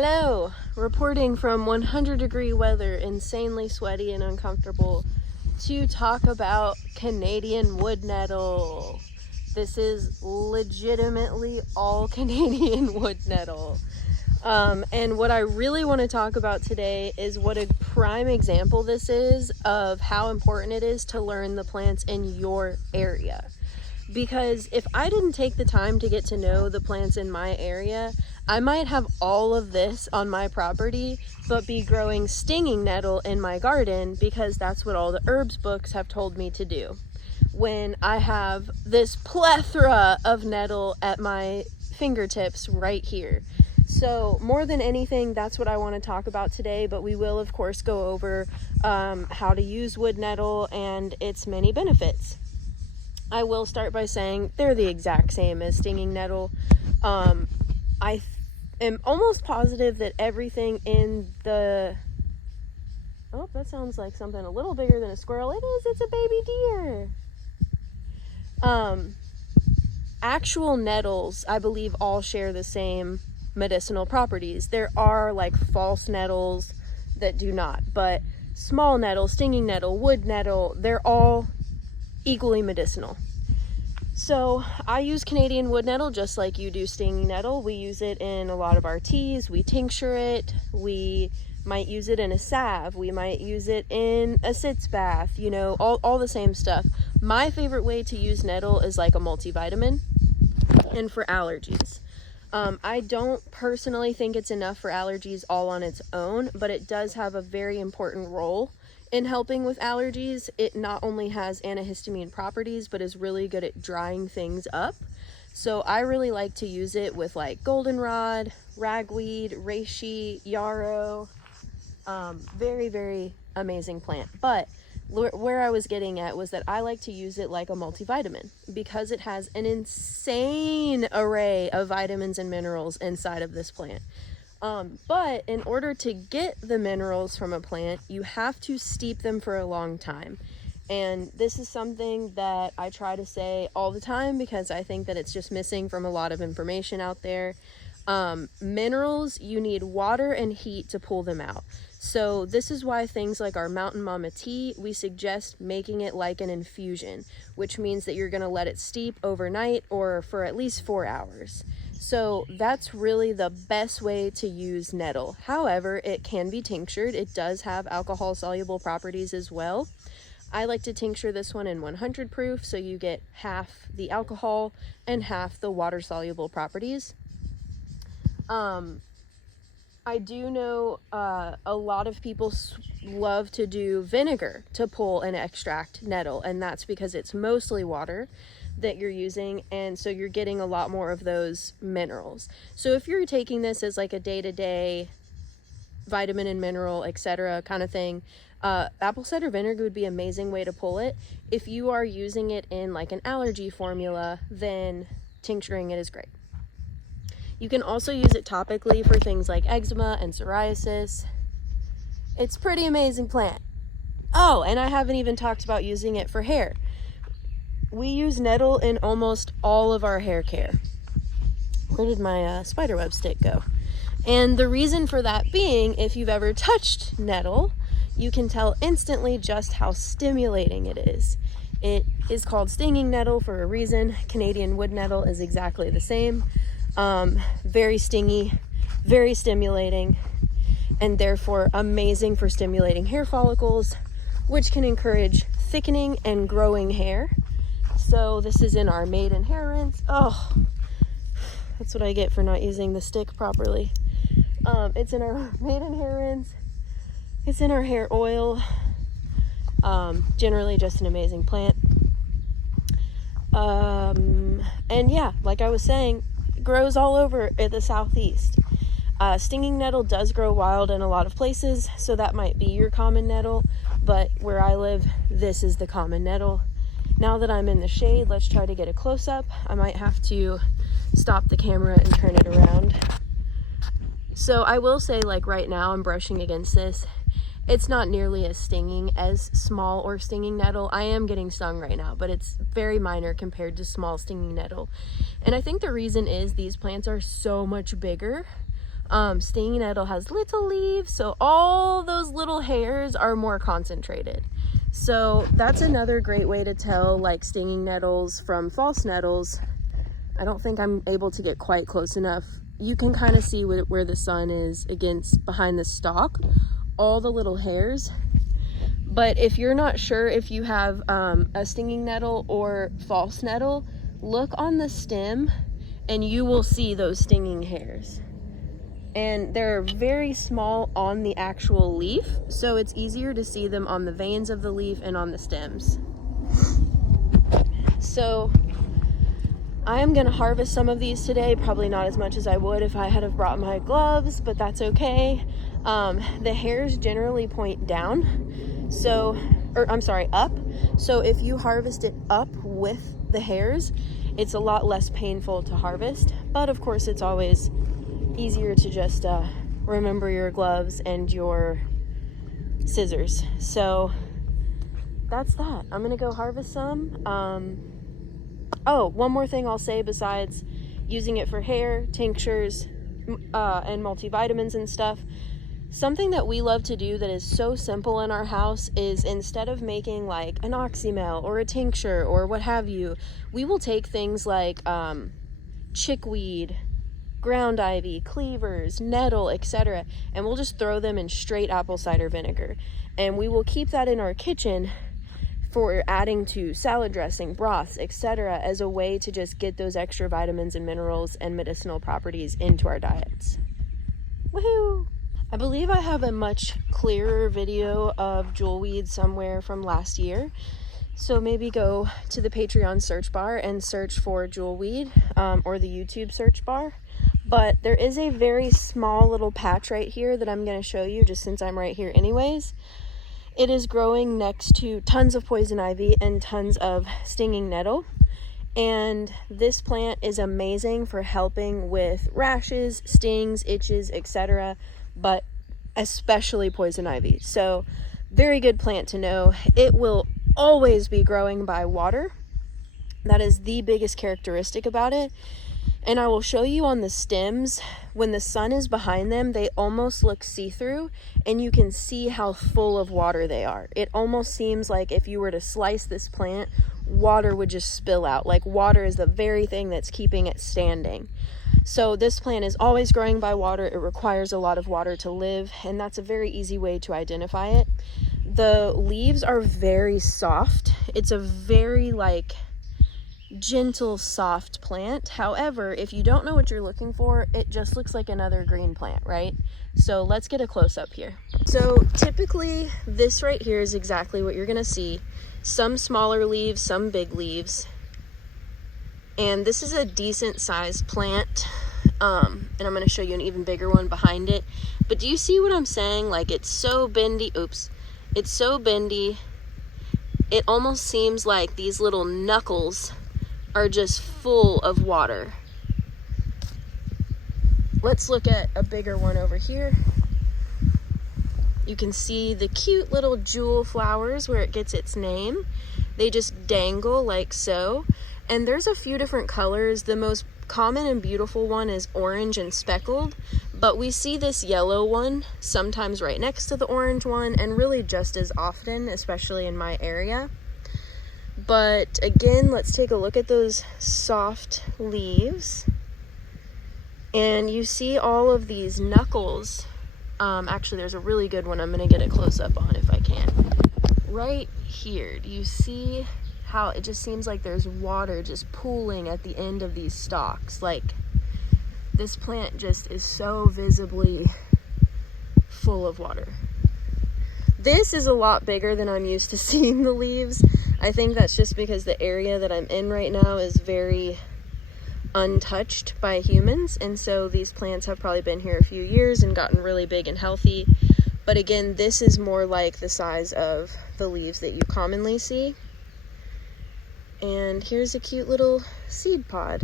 Hello, reporting from 100-degree weather, insanely sweaty and uncomfortable, to talk about Canadian wood nettle. This is legitimately all Canadian wood nettle. And what I really want to talk about today is what a prime example this is of how important it is to learn the plants in your area. Because if I didn't take the time to get to know the plants in my area, I might have all of this on my property, but be growing stinging nettle in my garden because that's what all the herbs books have told me to do. When I have this plethora of nettle at my fingertips right here. So more than anything, that's what I want to talk about today, but we will of course go over how to use wood nettle and its many benefits. I will start by saying they're the exact same as stinging nettle. I am almost positive that everything in the... Oh, that sounds like something a little bigger than a squirrel. It is, it's a baby deer. Actual nettles, I believe, all share the same medicinal properties. There are like false nettles that do not, but small nettle, stinging nettle, wood nettle, they're all equally medicinal. So I use Canadian wood nettle just like you do stinging nettle. We use it in a lot of our teas. We tincture it. We might use it in a salve. We might use it in a sitz bath, you know, all the same stuff. My favorite way to use nettle is like a multivitamin and for allergies. I don't personally think it's enough for allergies all on its own, but it does have a very important role in helping with allergies. It not only has antihistamine properties, but is really good at drying things up. So I really like to use it with like goldenrod, ragweed, reishi, yarrow. Very, very amazing plant. But where I was getting at was that I like to use it like a multivitamin because it has an insane array of vitamins and minerals inside of this plant. But in order to get the minerals from a plant, you have to steep them for a long time. And this is something that I try to say all the time because I think that it's just missing from a lot of information out there. Minerals, you need water and heat to pull them out. So this is why things like our Mountain Mama tea, we suggest making it like an infusion, which means that you're going to let it steep overnight or for at least 4 hours. So that's really the best way to use nettle. However, it can be tinctured. It does have alcohol soluble properties as well. I like to tincture this one in 100 proof, so you get half the alcohol and half the water soluble properties. I do know a lot of people love to do vinegar to pull and extract nettle, and that's because it's mostly water that you're using, and so you're getting a lot more of those minerals. So if you're taking this as like a day-to-day vitamin and mineral, etc. kind of thing, apple cider vinegar would be an amazing way to pull it. If you are using it in like an allergy formula, then tincturing it is great. You can also use it topically for things like eczema and psoriasis. It's a pretty amazing plant. Oh, and I haven't even talked about using it for hair. We use nettle in almost all of our hair care. Where did my spiderweb stick go? And the reason for that being, if you've ever touched nettle, you can tell instantly just how stimulating it is. It is called stinging nettle for a reason. Canadian wood nettle is exactly the same. Very stingy, very stimulating, and therefore amazing for stimulating hair follicles, which can encourage thickening and growing hair. So this is in our Maiden hair rinse. Oh, that's what I get for not using the stick properly. It's in our Maiden hair rinse. It's in our hair oil. Generally just an amazing plant. And yeah, like I was saying, it grows all over the southeast. Stinging nettle does grow wild in a lot of places, so that might be your common nettle, but where I live, this is the common nettle. Now that I'm in the shade, let's try to get a close-up. I might have to stop the camera and turn it around. So I will say, like right now, I'm brushing against this. It's not nearly as stinging as small or stinging nettle. I am getting stung right now, but it's very minor compared to small stinging nettle. And I think the reason is these plants are so much bigger. Stinging nettle has little leaves, so all those little hairs are more concentrated. So that's another great way to tell like stinging nettles from false nettles. I don't think I'm able to get quite close enough. You can kind of see where the sun is against behind the stalk, all the little hairs. But if you're not sure if you have a stinging nettle or false nettle, look on the stem and you will see those stinging hairs. And they're very small on the actual leaf, so it's easier to see them on the veins of the leaf and on the stems. So I am gonna harvest some of these today, probably not as much as I would if I had have brought my gloves, but that's okay. The hairs generally point down, so, or I'm sorry, up. So if you harvest it up with the hairs, it's a lot less painful to harvest, but of course it's always easier to just remember your gloves and your scissors. So that's that. I'm gonna go harvest some. Oh, one more thing I'll say besides using it for hair, tinctures, and multivitamins and stuff. Something that we love to do that is so simple in our house is instead of making like an oxymel or a tincture or what have you, we will take things like chickweed, ground ivy, cleavers, nettle, etc., and we'll just throw them in straight apple cider vinegar. And we will keep that in our kitchen for adding to salad dressing, broths, etc., as a way to just get those extra vitamins and minerals and medicinal properties into our diets. Woohoo! I believe I have a much clearer video of jewelweed somewhere from last year. So maybe go to the Patreon search bar and search for jewelweed, or the YouTube search bar. But there is a very small little patch right here that I'm going to show you just since I'm right here anyways. It is growing next to tons of poison ivy and tons of stinging nettle. And this plant is amazing for helping with rashes, stings, itches, etc., but especially poison ivy. So very good plant to know. It will always be growing by water. That is the biggest characteristic about it. And I will show you on the stems, when the sun is behind them, they almost look see-through, and you can see how full of water they are. It almost seems like if you were to slice this plant, water would just spill out. Like water is the very thing that's keeping it standing. So this plant is always growing by water. It requires a lot of water to live, and that's a very easy way to identify it. The leaves are very soft. It's a very like gentle, soft plant. However, if you don't know what you're looking for, it just looks like another green plant, right? So let's get a close-up here. So typically this right here is exactly what you're gonna see. Some smaller leaves, some big leaves. And this is a decent sized plant. And I'm gonna show you an even bigger one behind it. But do you see what I'm saying? Like it's so bendy, oops. It's so bendy. It almost seems like these little knuckles are just full of water. Let's look at a bigger one over here. You can see the cute little jewel flowers where it gets its name. They just dangle like so. And there's a few different colors. The most common and beautiful one is orange and speckled, but we see this yellow one sometimes right next to the orange one, and really just as often, especially in my area. But again, let's take a look at those soft leaves. And you see all of these knuckles. Actually, there's a really good one I'm going to get a close-up on if I can. Right here, do you see how it just seems like there's water just pooling at the end of these stalks? Like, this plant just is so visibly full of water. This is a lot bigger than I'm used to seeing the leaves. I think that's just because the area that I'm in right now is very untouched by humans, and so these plants have probably been here a few years and gotten really big and healthy. But again, this is more like the size of the leaves that you commonly see. And here's a cute little seed pod.